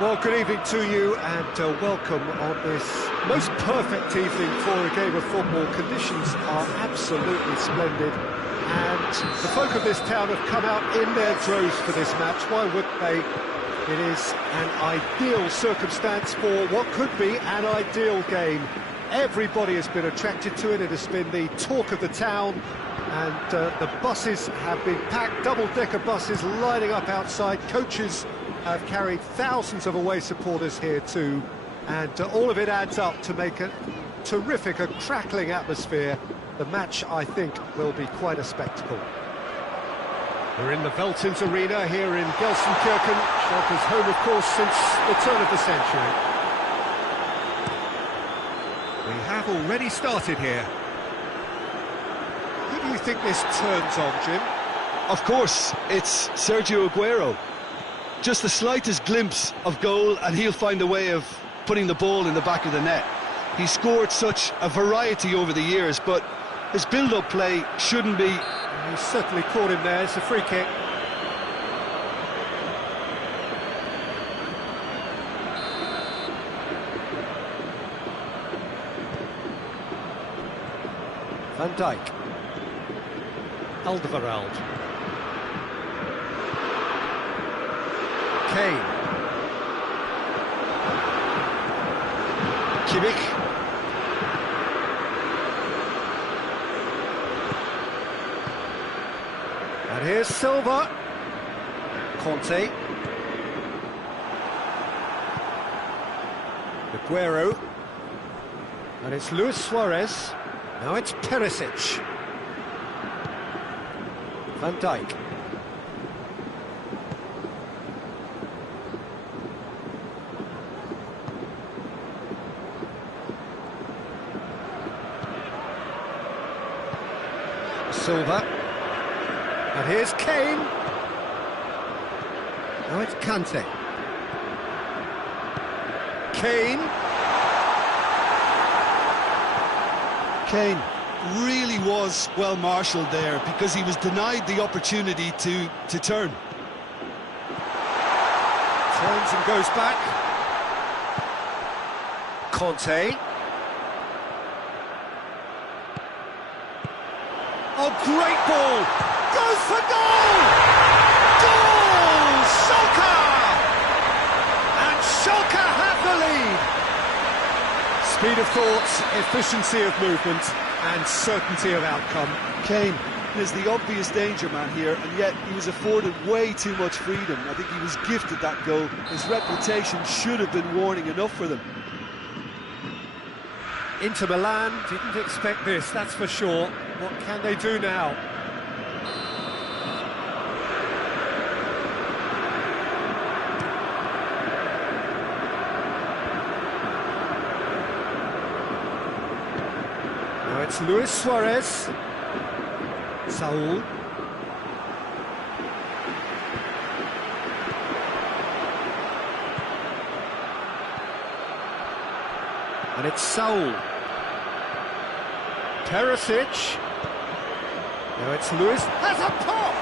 Well, good evening to you and welcome on this most perfect evening for a game of football. Conditions are absolutely splendid and the folk of this town have come out in their droves for this match. Why wouldn't they? It is an ideal circumstance for what could be an ideal game. Everybody has been attracted to it. It has been the talk of the town and the buses have been packed, double-decker buses lining up outside. Coaches have carried thousands of away supporters here too, and all of it adds up to make a terrific, a crackling atmosphere. The match, I think, will be quite a spectacle. We're in the Veltins Arena here in Gelsenkirchen, Schalke's home, of course, since the turn of the century. We have already started here. Who do you think this turns on, Jim? Of course, it's Sergio Aguero. Just the slightest glimpse of goal and he'll find a way of putting the ball in the back of the net. He's scored such a variety over the years, but his build-up play shouldn't be... He certainly caught him there. It's a free kick. Van Dijk. Alderweireld. Kane. Kimmich. And here's Silva. Conte. Aguero. And it's Luis Suarez. Now it's Perisic. Van Dijk. Silva. And here's Kane. Now it's Kante. Kane. Kane really was well marshalled there because he was denied the opportunity to turn. Turns and goes back. Conte. Oh, great ball! Goes for goal! Goal! Schalke! And Schalke have the lead! Speed of thought, efficiency of movement, and certainty of outcome. Kane is the obvious danger man here, and yet he was afforded way too much freedom. I think he was gifted that goal. His reputation should have been warning enough for them. Inter Milan didn't expect this, that's for sure. What can they do now? Now it's Luis Suarez. Saul. And it's Saul. Perisic. Now it's Lewis. Has a pop!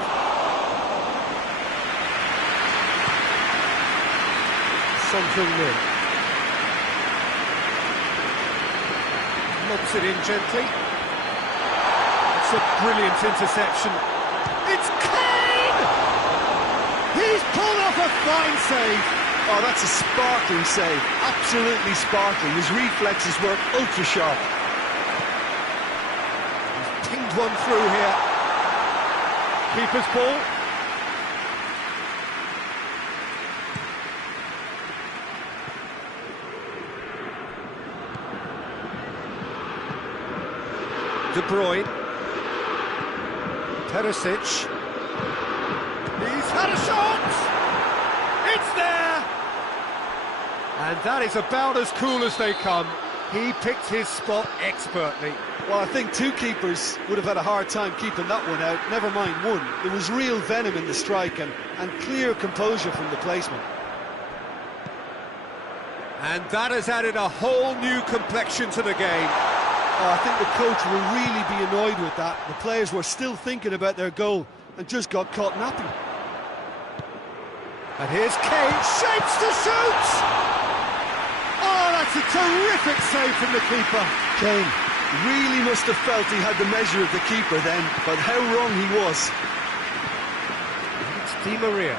Something new. Lobs it in gently. It's a brilliant interception. It's Kane! He's pulled off a fine save. Oh, that's a sparkling save. Absolutely sparkling. His reflexes work ultra sharp. Pinged one through here. Keeper's ball. De Bruyne. Perisic. He's had a shot! It's there! And that is about as cool as they come. He picked his spot expertly. Well, I think two keepers would have had a hard time keeping that one out, never mind one. There was real venom in the strike and clear composure from the placement. And that has added a whole new complexion to the game. Oh, I think the coach will really be annoyed with that. The players were still thinking about their goal and just got caught napping. And here's Kane, shapes to shoot! That's a terrific save from the keeper. Kane really must have felt he had the measure of the keeper then, but how wrong he was. It's Di Maria.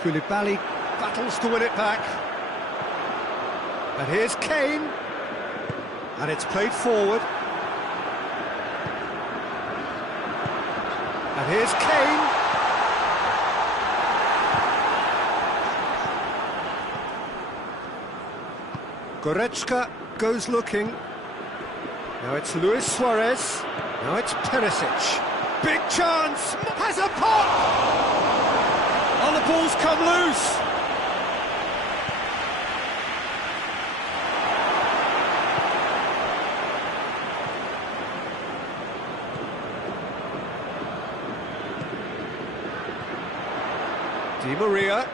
Koulibaly battles to win it back. And here's Kane. And it's played forward. And here's Kane. Goretzka goes looking. Now it's Luis Suarez. Now it's Perisic. Big chance! Has a pop! Oh, the ball's come loose! Di Maria.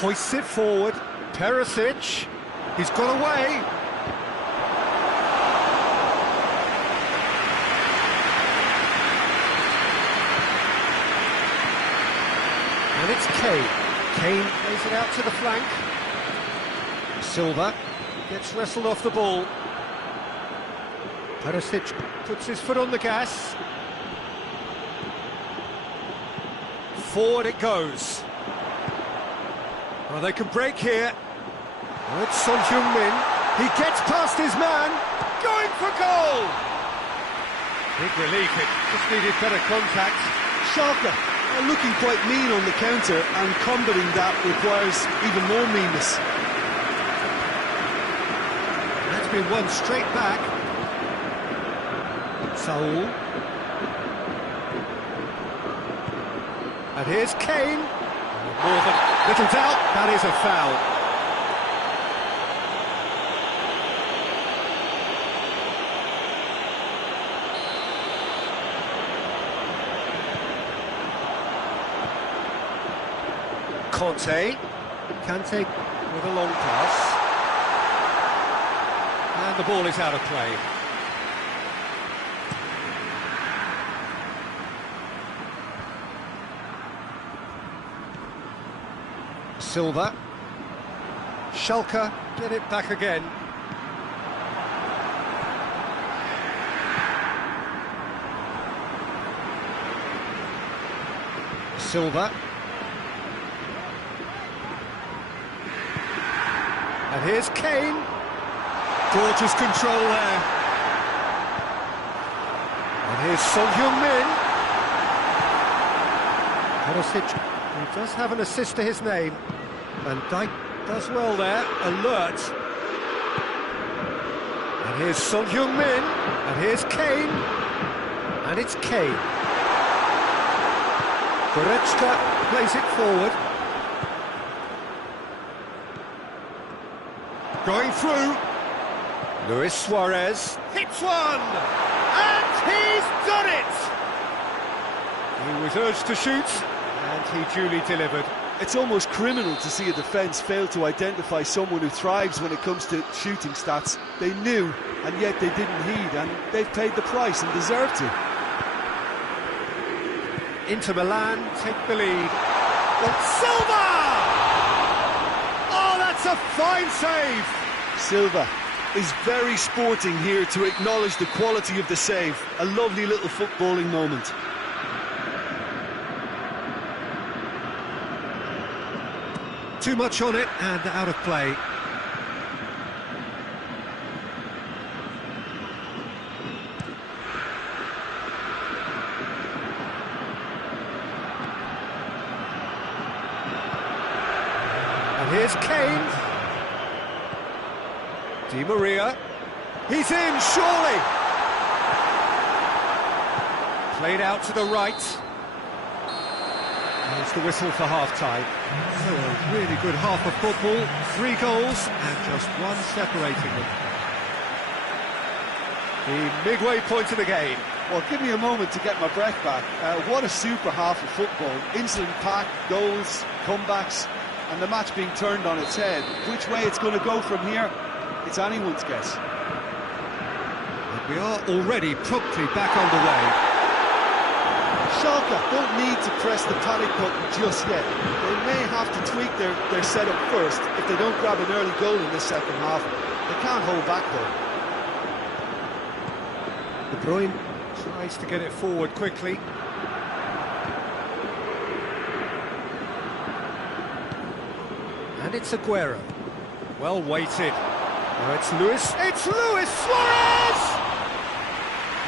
Hoists it forward. Perisic. He's got away. And it's Kane. Kane plays it out to the flank. Silva gets wrestled off the ball. Perisic puts his foot on the gas. Forward it goes. Well, they can break here. Oh, it's Son Heung-min. He gets past his man. Going for goal! Big relief, it just needed better contact. Schalke are looking quite mean on the counter, and combating that requires even more meanness. That's been won straight back. Saul. And here's Kane. More than little doubt, that is a foul. Kante with a long pass. And the ball is out of play. Silva. Schalke get it back again. Silva. And here's Kane. Gorgeous control there. And here's Son Heung-min. Perisic, who does have an assist to his name. Van Dijk does well there, alert. And here's Son Heung-min, and here's Kane. And it's Kane. Goretzka plays it forward. Going through. Luis Suarez hits one! And he's done it! He was urged to shoot, and he duly delivered. It's almost criminal to see a defence fail to identify someone who thrives when it comes to shooting stats. They knew, and yet they didn't heed, and they've paid the price and deserve to. Inter Milan take the lead. Silva! Oh, that's a fine save! Silva is very sporting here to acknowledge the quality of the save. A lovely little footballing moment. Too much on it and out of play. And here's Kane. Di Maria. He's in, surely. Played out to the right. There's the whistle for half-time. So a really good half of football, 3 goals and just one separating them. The midway point of the game. Well, give me a moment to get my breath back. What a super half of football. Insolent pack, goals, comebacks, and the match being turned on its head. Which way it's going to go from here, it's anyone's guess. And we are already promptly back underway. Schalke don't need to press the panic button just yet. They may have to tweak their setup first. If they don't grab an early goal in the second half, they can't hold back though. De Bruyne tries to get it forward quickly. And it's Aguero. Well weighted. Now it's Luis. It's Luis Suarez!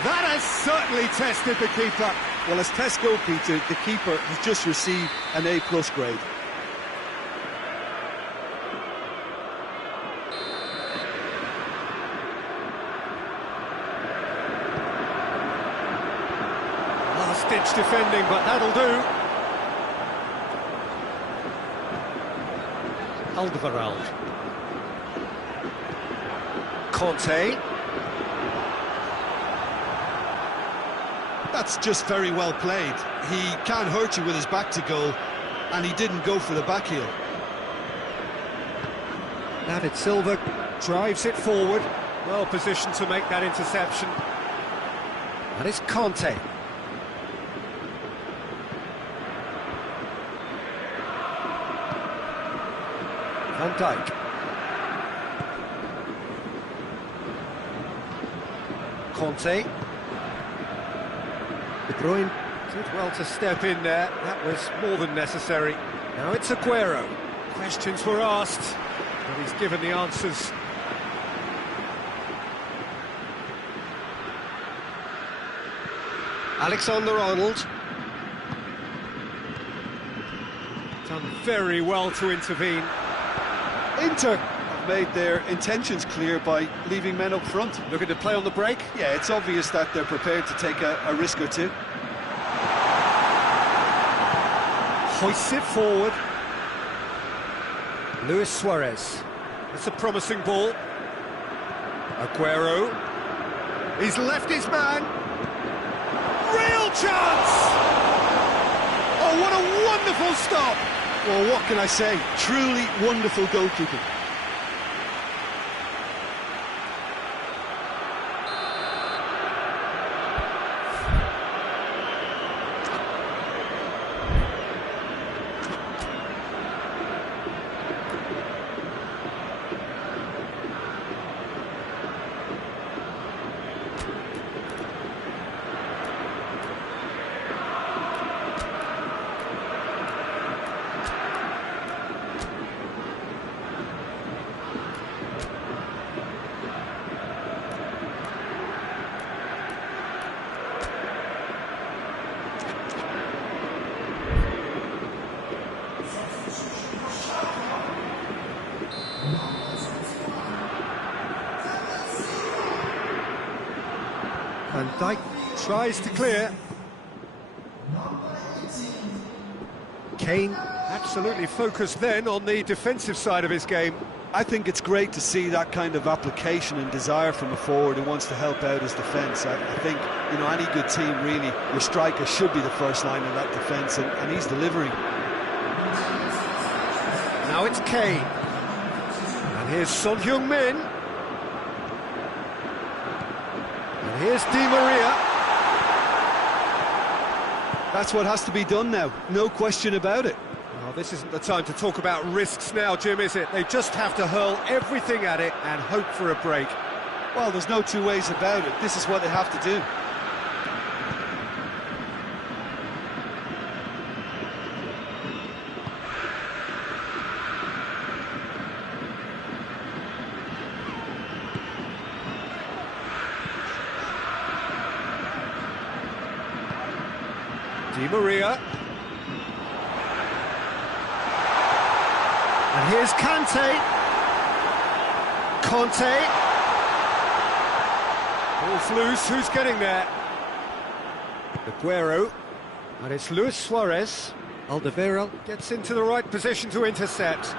That has certainly tested the keeper. Well, as test goalkeeper, the keeper has just received an A+ grade. Last-ditch defending, but that'll do. Alderweireld. Conte. That's just very well played. He can't hurt you with his back to goal, and he didn't go for the back heel. David Silva drives it forward. Well positioned to make that interception. And it's Conte. Van Dijk. Conte. De Bruyne did well to step in there. That was more than necessary. Now it's Aguero. Questions were asked, but he's given the answers. Alexander-Arnold. Done very well to intervene. Inter have made their intentions clear by leaving men up front. Looking to play on the break. Yeah, it's obvious that they're prepared to take a risk or two. Hoists it forward. Luis Suarez. It's a promising ball. Aguero. He's left his man. Real chance! Oh, what a wonderful stop! Well, what can I say? Truly wonderful goalkeeping. Van Dijk tries to clear. Kane absolutely focused then on the defensive side of his game. I think it's great to see that kind of application and desire from a forward who wants to help out his defence. I think, you know, any good team, really, your striker should be the first line of that defence, and he's delivering. Now it's Kane. And here's Son Heung-min. And here's Di Maria. That's what has to be done now, no question about it. Well, this isn't the time to talk about risks now, Jim, is it? They just have to hurl everything at it and hope for a break. Well, there's no two ways about it. This is what they have to do. Di Maria. And here's Conte. Ball's loose, who's getting there? Aguero. And it's Luis Suarez. Alderweireld gets into the right position to intercept.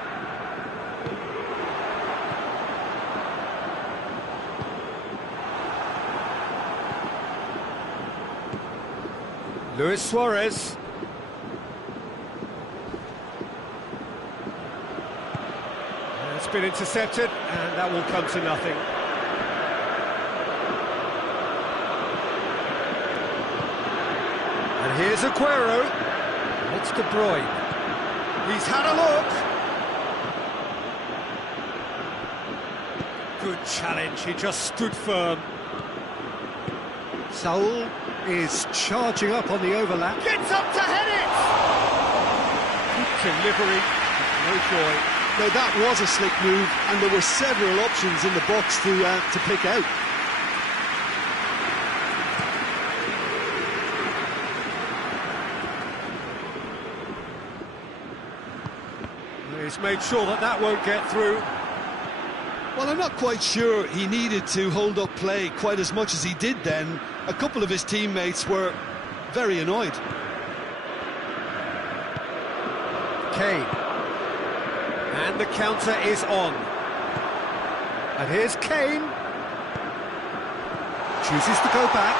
Luis Suarez. It's been intercepted, and that will come to nothing. And here's Aguero. It's De Bruyne. He's had a look. Good challenge, he just stood firm. Saul is charging up on the overlap. Gets up to head it! Good delivery, no joy. Now that was a slick move, and there were several options in the box to pick out. He's made sure that that won't get through. Well, I'm not quite sure he needed to hold up play quite as much as he did then. A couple of his teammates were very annoyed. Kane. And the counter is on. And here's Kane. Chooses to go back.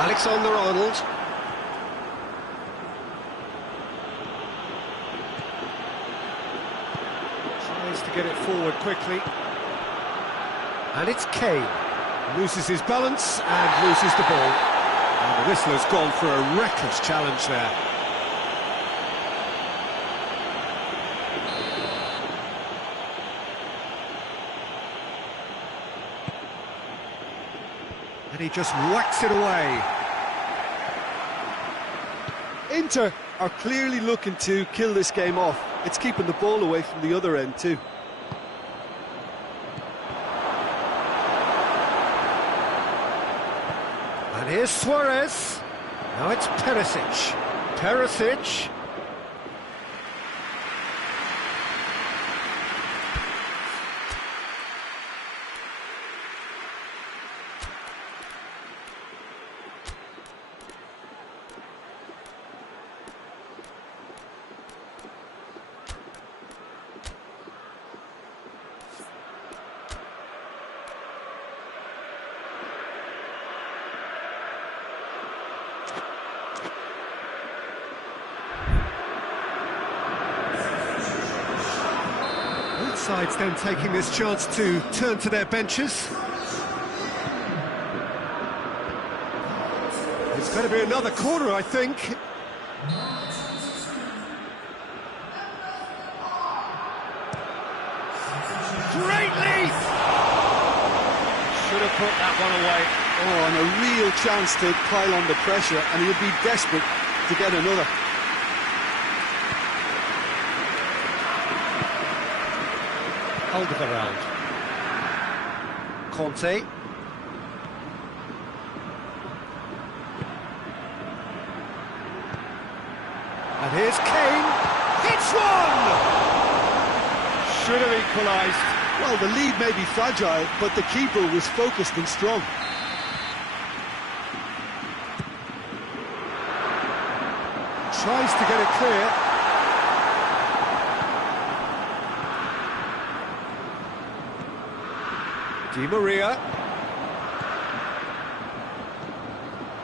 Alexander-Arnold. Tries to get it forward quickly. And it's Kane. Loses his balance and loses the ball. And the whistler's gone for a reckless challenge there. And he just whacks it away. Inter are clearly looking to kill this game off. It's keeping the ball away from the other end too. And here's Suarez. Now it's Perisic. Perisic. Sides then taking this chance to turn to their benches. It's going to be another corner, I think. Great leap! Should have put that one away. Oh, and a real chance to pile on the pressure, and he would be desperate to get another. Alderweireld. Conte. And here's Kane. Hits one! Should have equalised. Well, the lead may be fragile, but the keeper was focused and strong. Tries to get it clear. Di Maria.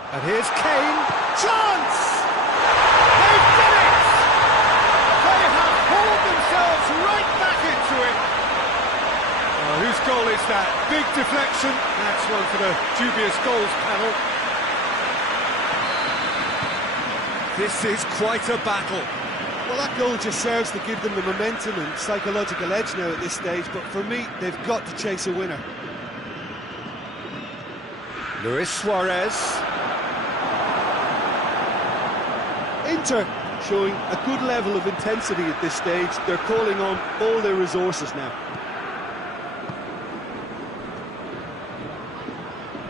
And here's Kane. Chance! They've done it! They have hauled themselves right back into it. Whose goal is that? Big deflection. That's one for the dubious goals panel. This is quite a battle. Well, that goal just serves to give them the momentum and psychological edge now at this stage, but for me, they've got to chase a winner. Luis Suarez. Inter showing a good level of intensity at this stage. They're calling on all their resources now.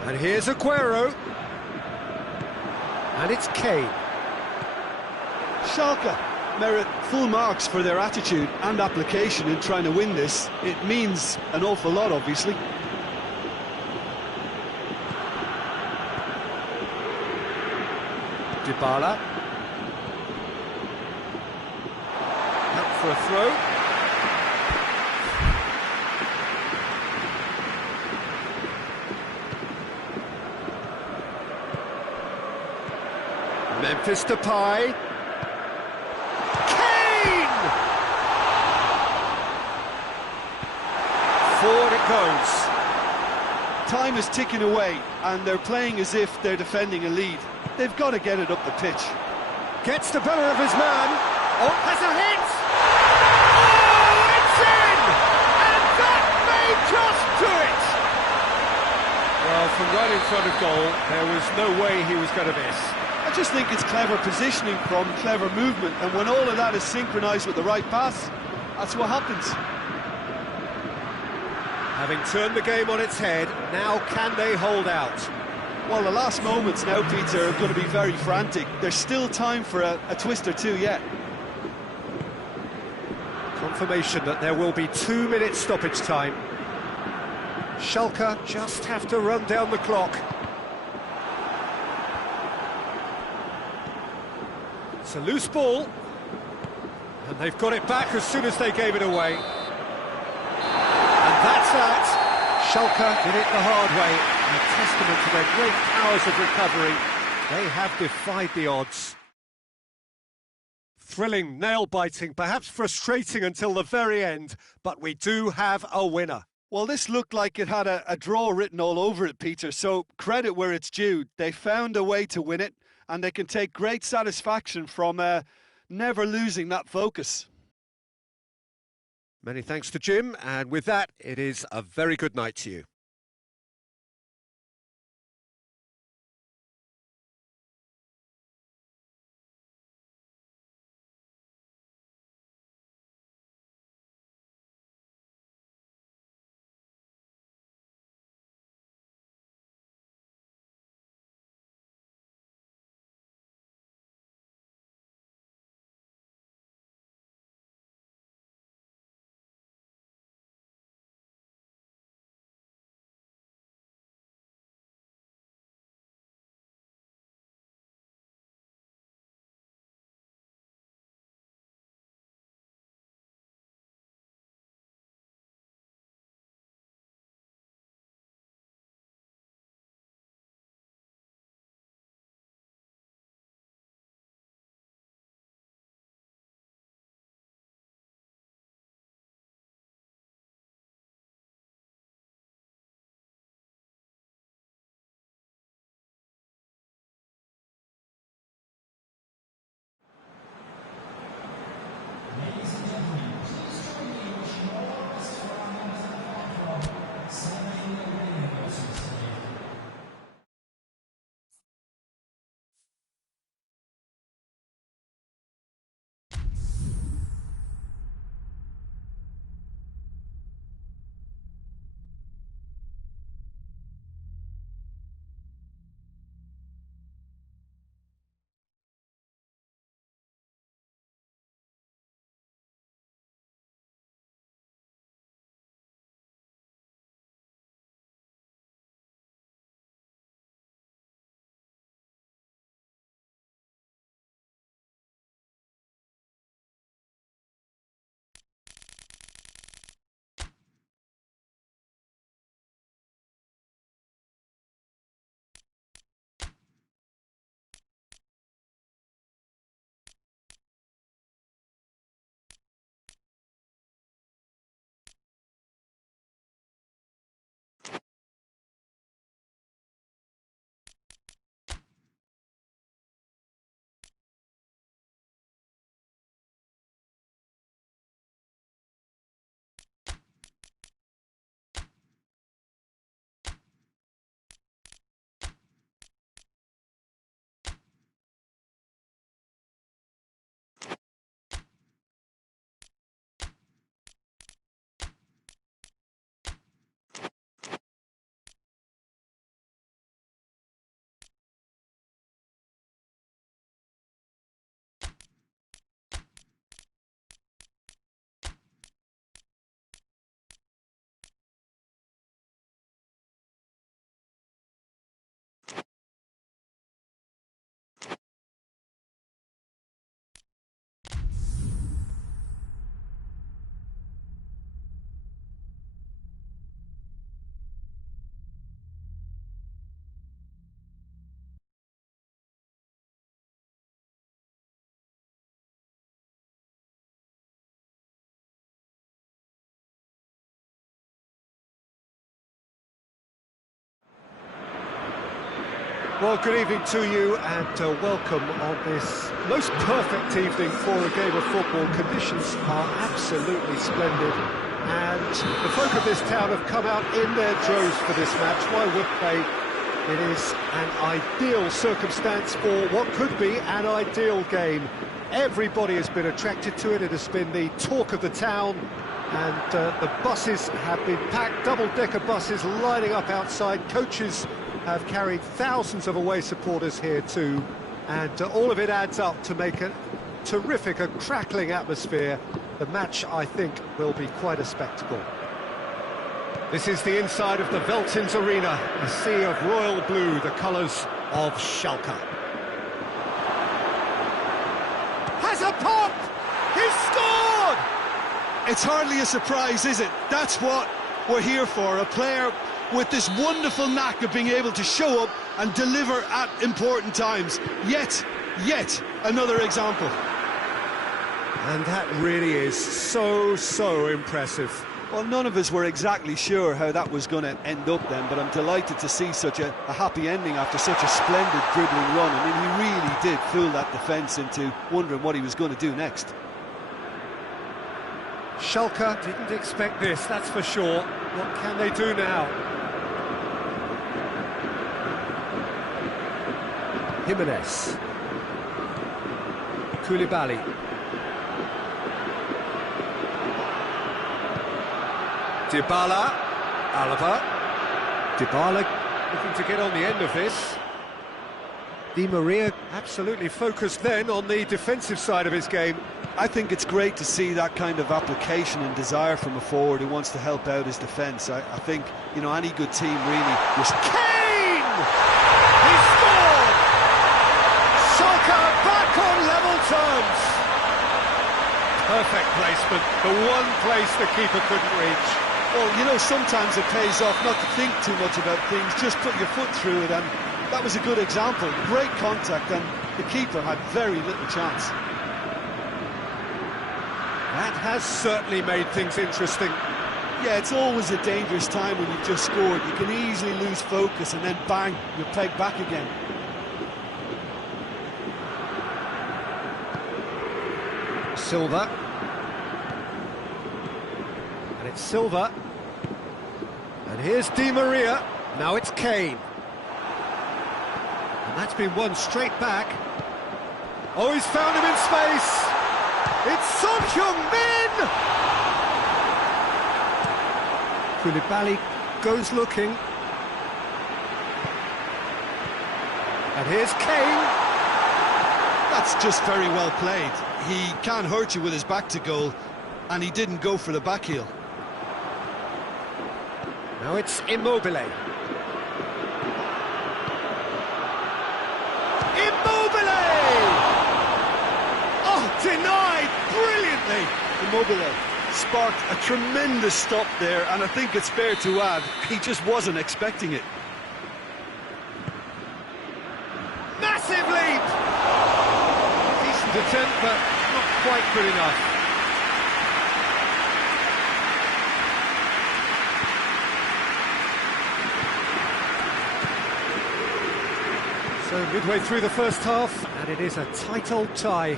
And here's Aguero. And it's Kane. Schalke merit full marks for their attitude and application in trying to win this. It means an awful lot, obviously. Dybala. Out for a throw. Memphis Depay. Kane! Forward it goes. Time is ticking away, and they're playing as if they're defending a lead. They've got to get it up the pitch. Gets the better of his man. Oh, has a hit! Oh, it's in! And that may just do it! Well, from right in front of goal, there was no way he was going to miss. I just think it's clever positioning from clever movement, and when all of that is synchronised with the right pass, that's what happens. Having turned the game on its head, now can they hold out? Well, the last moments now, Peter, are going to be very frantic. There's still time for a twist or two yet. Confirmation that there will be 2 minutes stoppage time. Schalke just have to run down the clock. It's a loose ball, and they've got it back as soon as they gave it away. And that's that. Schalke did it the hard way, a testament to their great powers of recovery. They have defied the odds. Thrilling, nail-biting, perhaps frustrating until the very end, but we do have a winner. Well, this looked like it had a draw written all over it, Peter, so credit where it's due. They found a way to win it, and they can take great satisfaction from never losing that focus. Many thanks to Jim, and with that, it is a very good night to you. Well, good evening to you and welcome on this most perfect evening for a game of football. Conditions are absolutely splendid and the folk of this town have come out in their droves for this match. Why would they? It is an ideal circumstance for what could be an ideal game. Everybody has been attracted to it. It has been the talk of the town, and the buses have been packed, double-decker buses lining up outside. Coaches have carried thousands of away supporters here too, and all of it adds up to make a terrific, a crackling atmosphere. The match, I think, will be quite a spectacle. This is the inside of the Veltins Arena, a sea of royal blue, the colours of Schalke. Has a pop! He's scored! It's hardly a surprise, is it? That's what we're here for, a player with this wonderful knack of being able to show up and deliver at important times. Yet another example. And that really is so impressive. Well, none of us were exactly sure how that was going to end up then, but I'm delighted to see such a happy ending after such a splendid dribbling run. I mean, he really did fool that defence into wondering what he was going to do next. Schalke didn't expect this, that's for sure. What can they do now? Jimenez. Koulibaly. Dybala. Alaba. Dybala looking to get on the end of this. Di Maria absolutely focused then on the defensive side of his game. I think it's great to see that kind of application and desire from a forward who wants to help out his defence. I think, you know, any good team really was... Kane! He scored! Schalke back on level terms! Perfect placement, the one place the keeper couldn't reach. Well, you know, sometimes it pays off not to think too much about things, just put your foot through it, and that was a good example. Great contact, and the keeper had very little chance. That has certainly made things interesting. Yeah, it's always a dangerous time when you've just scored. You can easily lose focus and then bang, you're pegged back again. Silva. And it's Silva. And here's Di Maria. Now it's Kane. And that's been won straight back. Oh, he's found him in space. It's Son Heung-min! Koulibaly goes looking. And here's Kane. That's just very well played. He can't hurt you with his back to goal, and he didn't go for the back heel. Now it's Immobile. Immobile! Oh, denied brilliantly! Immobile sparked a tremendous stop there, and I think it's fair to add, he just wasn't expecting it. Massive leap! Decent attempt, but not quite good enough. So midway through the first half, and it is a tight old tie.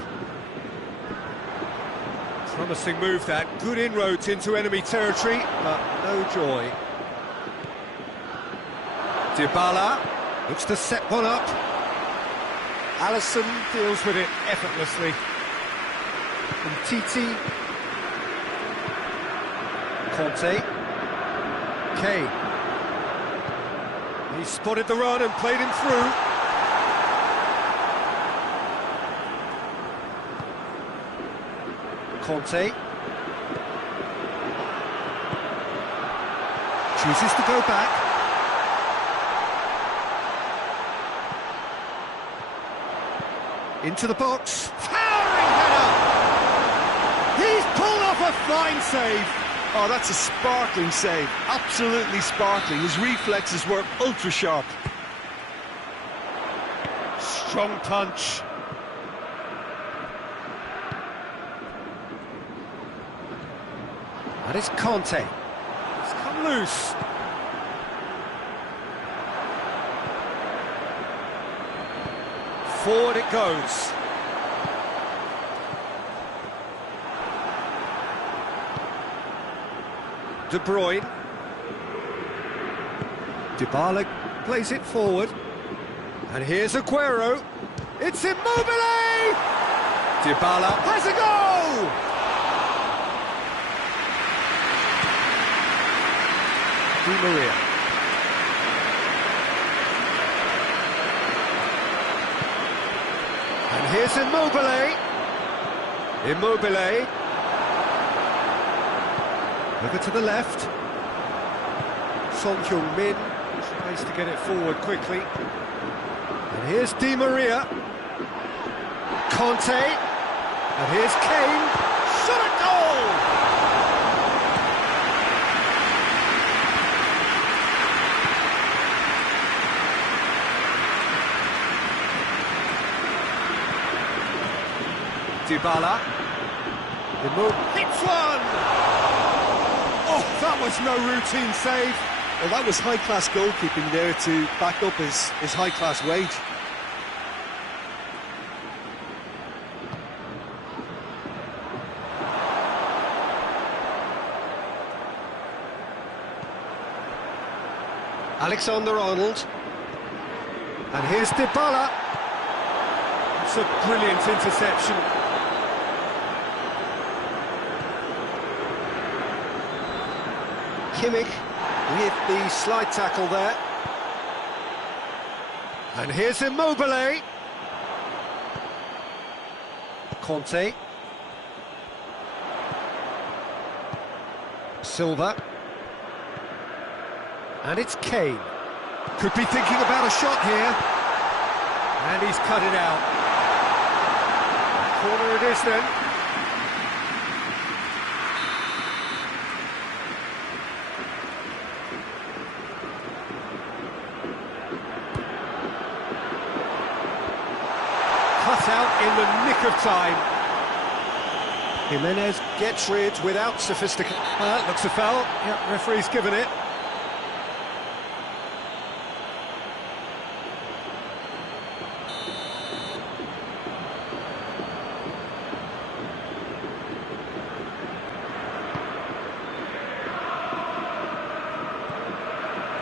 Promising move that, good inroads into enemy territory, but no joy. Dybala looks to set one up. Alisson deals with it effortlessly. And Titi. Conte. Kane. He spotted the run and played him through. Conte chooses to go back. Into the box. Towering header! He's pulled off a fine save. Oh, that's a sparkling save. Absolutely sparkling. His reflexes were ultra sharp. Strong punch. That is Conte. He's come loose. Forward it goes. De Bruyne. Dybala plays it forward. And here's Aguero. It's Immobile! Dybala has a goal! Di Maria. And here's Immobile. Immobile. Over to the left. Son Heung-min tries to get it forward quickly. And here's Di Maria. Conte. And here's Kane. Shot a goal! Dybala. Hits one! Oh, that was no routine save. Well, that was high-class goalkeeping there to back up his high-class wage. Alexander-Arnold. And here's Dybala. It's a brilliant interception. Kimmich with the slide tackle there. And here's Immobile. Conte. Silva. And it's Kane. Could be thinking about a shot here. And he's cut it out. Corner it is then. Cut out in the nick of time. Jimenez gets rid without sophistication. Looks a foul. Yep, referee's given it.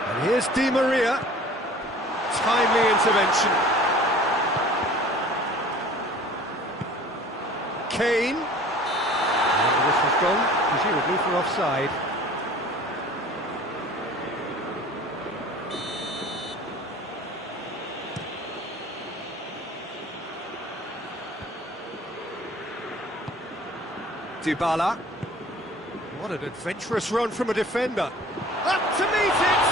And here's Di Maria. Timely intervention. Kane. And the whistle's gone, presumably for offside. Dybala. What an adventurous run from a defender. Up to meet it!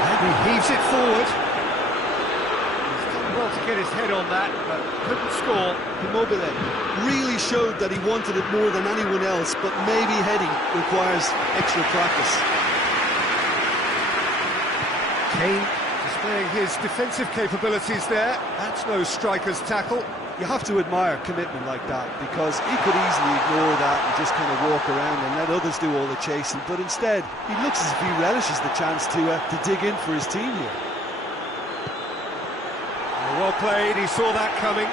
And he heaves it forward. He's done well to get his head on that, but couldn't score. Immobile really showed that he wanted it more than anyone else, but maybe heading requires extra practice. Kane displaying his defensive capabilities there. That's no striker's tackle. You have to admire commitment like that, because he could easily ignore that and just kind of walk around and let others do all the chasing, but instead he looks as if he relishes the chance to dig in for his team here. Well played, he saw that coming.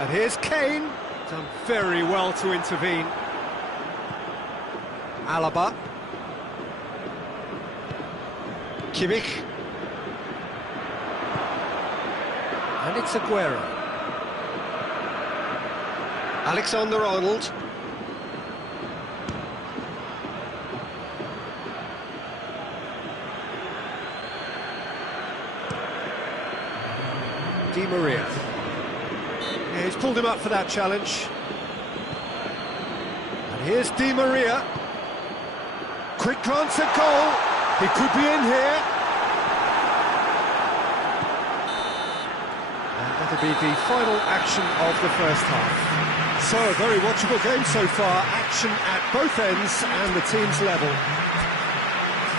And here's Kane, done very well to intervene. Alaba. Kimmich. And it's Aguero. Alexander-Arnold. Di Maria. Yeah, he's pulled him up for that challenge. And here's Di Maria. Quick glance at goal. He could be in here. That'll be the final action of the first half. So, a very watchable game so far. Action at both ends and the team's level.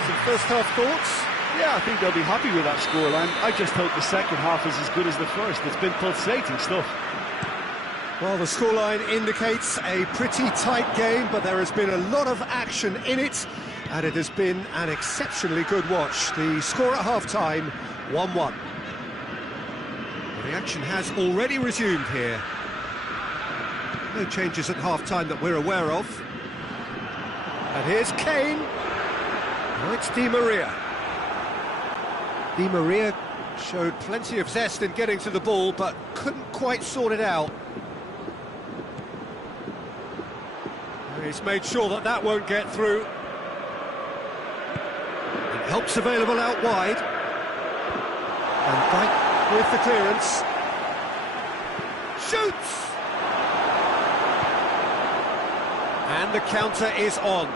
Some first half thoughts? Yeah, I think they'll be happy with that scoreline. I just hope the second half is as good as the first. It's been pulsating stuff. Well, the scoreline indicates a pretty tight game, but there has been a lot of action in it. And it has been an exceptionally good watch. The score at half-time, 1-1. The action has already resumed here. No changes at half-time that we're aware of. And here's Kane. Now it's Di Maria. Di Maria showed plenty of zest in getting to the ball, but couldn't quite sort it out. And he's made sure that that won't get through. And help's available out wide. And Dyke with the clearance. Shoots! And the counter is on.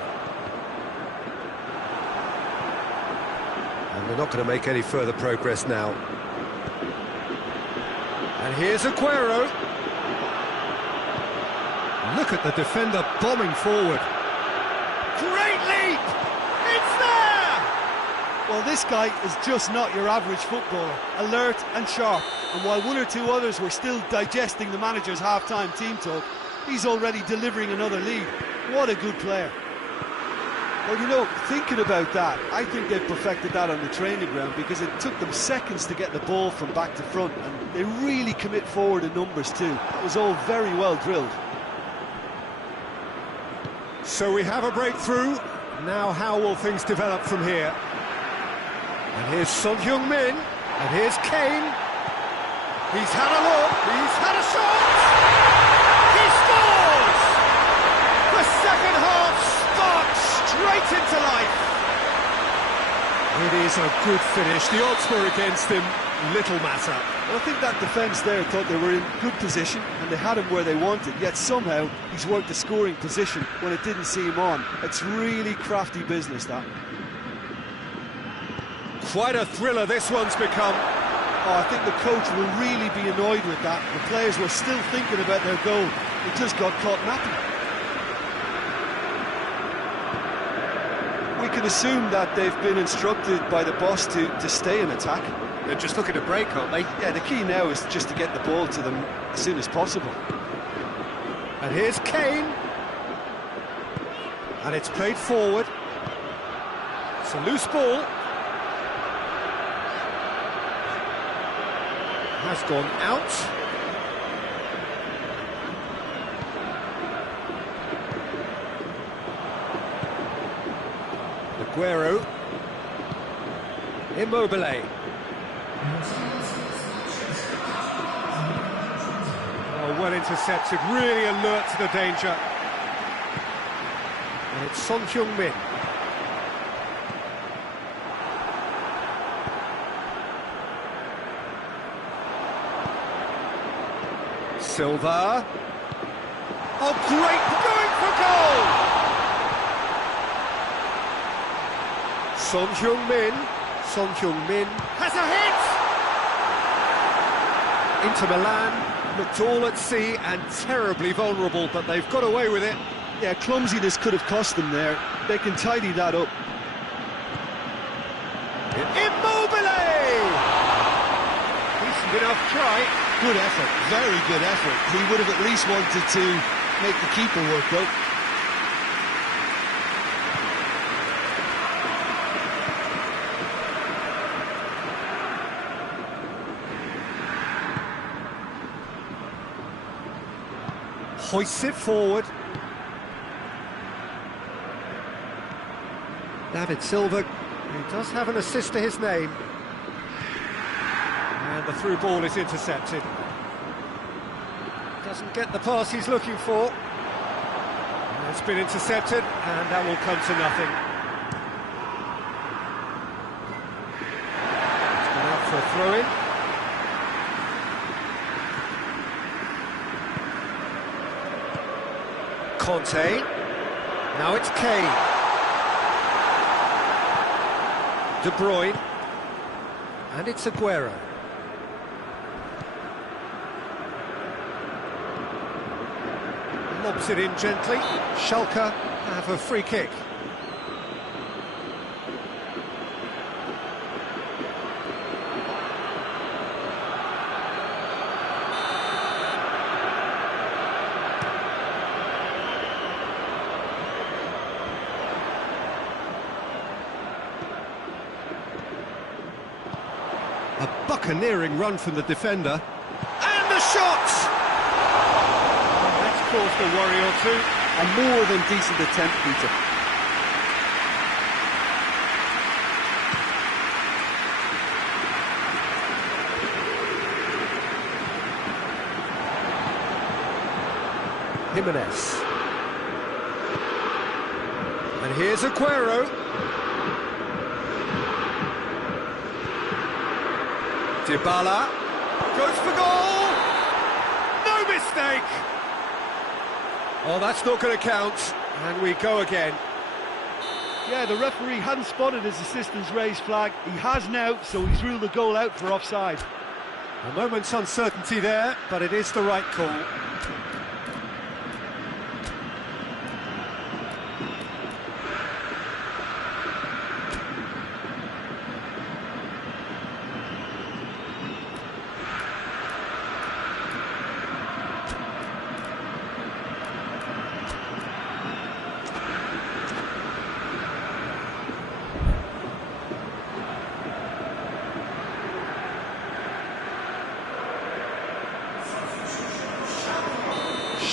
And they're not going to make any further progress now. And here's Aguero. Look at the defender bombing forward. Great leap! It's there! Well, this guy is just not your average footballer. Alert and sharp. And while one or two others were still digesting the manager's half-time team talk, he's already delivering another lead. What a good player. Well, you know, thinking about that, I think they've perfected that on the training ground, because it took them seconds to get the ball from back to front, and they really commit forward in numbers too. It was all very well drilled. So we have a breakthrough. Now how will things develop from here? And here's Son Heung-min, and here's Kane. He's had a look, he's had a shot! He scores! The second half sparks straight into life. It is a good finish. The odds were against him, little matter. Well, I think that defence there thought they were in good position and they had him where they wanted, yet somehow he's worked the scoring position when it didn't seem on. It's really crafty business, that. Quite a thriller this one's become. Oh, I think the coach will really be annoyed with that. The players were still thinking about their goal. They just got caught napping. We can assume that they've been instructed by the boss to stay in attack. They're just looking to break, aren't they? Yeah, the key now is just to get the ball to them as soon as possible. And here's Kane. And it's played forward. It's a loose ball. Has gone out. Aguero. Immobile. Oh, well intercepted, really alert to the danger. And it's Son Heung-min. Silva. Oh, great, going for goal! Son Heung-min. Son Heung-min has a hit! Inter Milan looked all at sea and terribly vulnerable, but they've got away with it. Yeah, clumsiness could have cost them there. They can tidy that up. Immobile! Decent enough try. Good effort, very good effort. He would have at least wanted to make the keeper work, though. Hoists it forward. David Silva, he does have an assist to his name. And the through ball is intercepted. Doesn't get the pass he's looking for. And it's been intercepted, and that will come to nothing. It's gone out for a throw-in. Conte. Now it's Kane. De Bruyne. And it's Aguero. Lobs it in gently. Schalke have a free kick. buccaneering run from the defender. And the shot! That's caused a worry or two. A more than decent attempt, Peter. Jimenez. And here's Aguero. Dybala goes for goal. No mistake. Oh, that's not going to count. And we go again. Yeah, the referee hadn't spotted his assistant's raised flag. He has now, so he's ruled the goal out for offside. A moment's uncertainty there, but it is the right call.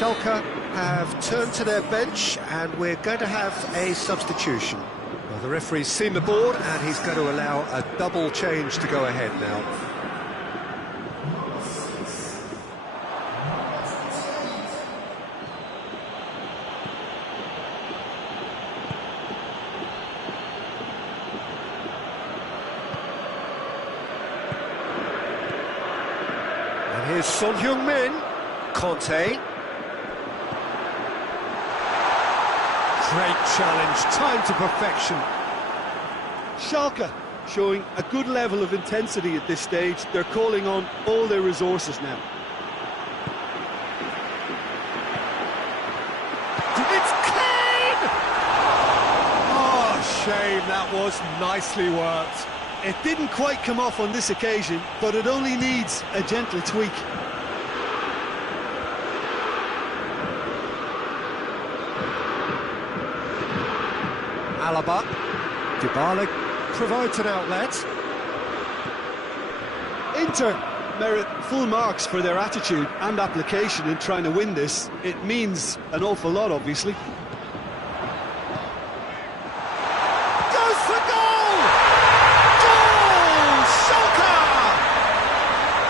Schalke have turned to their bench and we're going to have a substitution. Well, the referee's seen the board and he's going to allow a double change to go ahead now. And here's Son Heung-min, Conte. Great challenge, time to perfection. Schalke showing a good level of intensity at this stage. They're calling on all their resources now. It's Kane! Oh, shame, that was nicely worked. It didn't quite come off on this occasion, but it only needs a gentle tweak. Alaba. Dybala provides an outlet. Inter merit full marks for their attitude and application in trying to win this. It means an awful lot, obviously. Goes for goal! Goal! Schalke!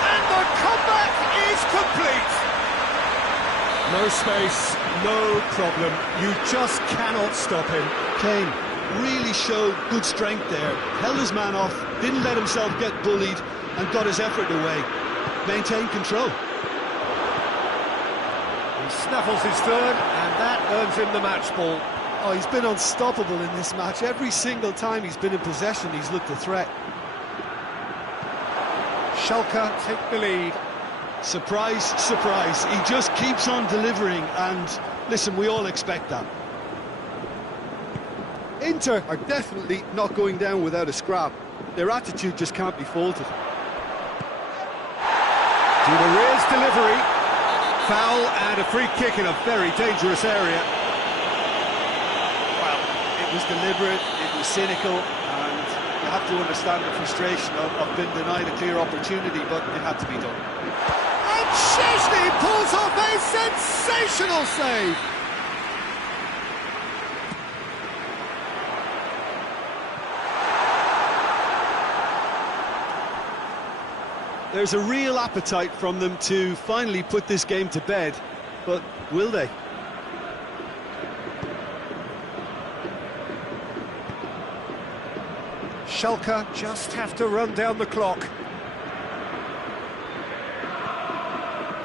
And the comeback is complete. No space, no problem. You just cannot stop him. Kane really showed good strength there, held his man off, didn't let himself get bullied and got his effort away. Maintained control. He snaffles his third and that earns him the match ball. Oh, he's been unstoppable in this match. Every single time he's been in possession, he's looked a threat. Schalke take the lead. Surprise, surprise. He just keeps on delivering and, listen, we all expect that. Inter are definitely not going down without a scrap. Their attitude just can't be faulted. Di Maria's delivery. Foul and a free kick in a very dangerous area. Well, it was deliberate, it was cynical, and you have to understand the frustration of being denied a clear opportunity, but it had to be done. And Szczesny pulls off a sensational save. There's a real appetite from them to finally put this game to bed, but will they? Schalke just have to run down the clock.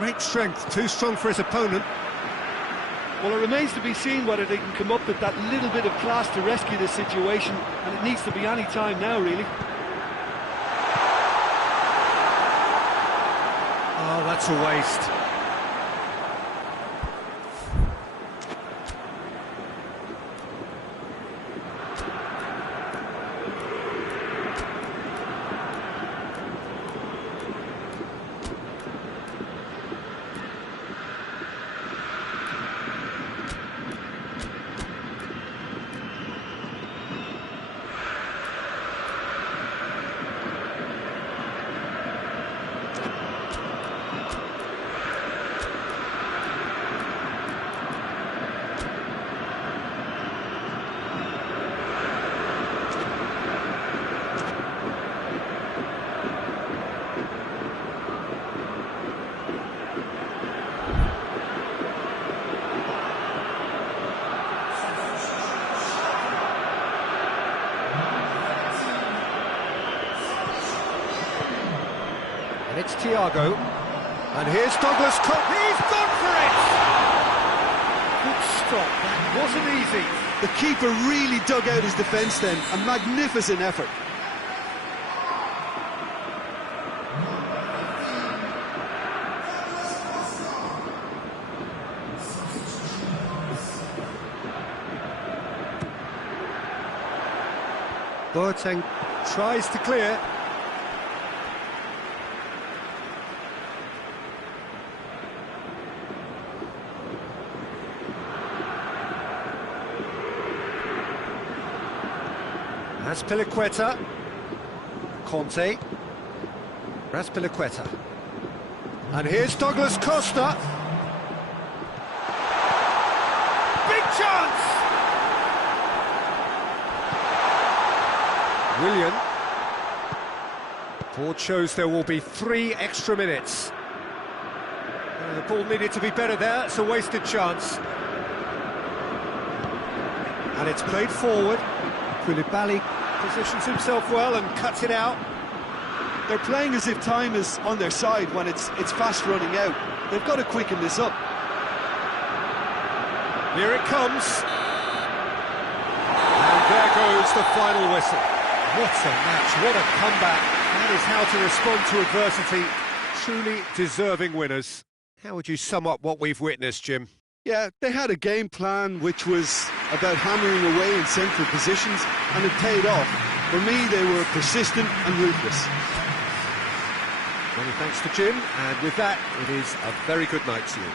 Great strength, too strong for his opponent. Well, it remains to be seen whether they can come up with that little bit of class to rescue the situation, and it needs to be any time now, really. Oh, that's a waste. It's Thiago. And here's Douglas Cook. He's gone for it! Good stop. That wasn't easy. The keeper really dug out his defence then. A magnificent effort. Boateng tries to clear. Azpilicueta. Conte. Azpilicueta. And here's Douglas Costa. Big chance! Willian. Board shows there will be 3 extra minutes. The ball needed to be better there, it's a wasted chance. And it's played forward. Koulibaly positions himself well and cuts it out. They're playing as if time is on their side when it's fast running out. They've got to quicken this up. Here it comes. And there goes the final whistle. What a match, what a comeback. That is how to respond to adversity. Truly deserving winners. How would you sum up what we've witnessed, Jim? Yeah, they had a game plan which was about hammering away in central positions, and it paid off. For me, they were persistent and ruthless. Many thanks to Jim, and with that, it is a very good night to you.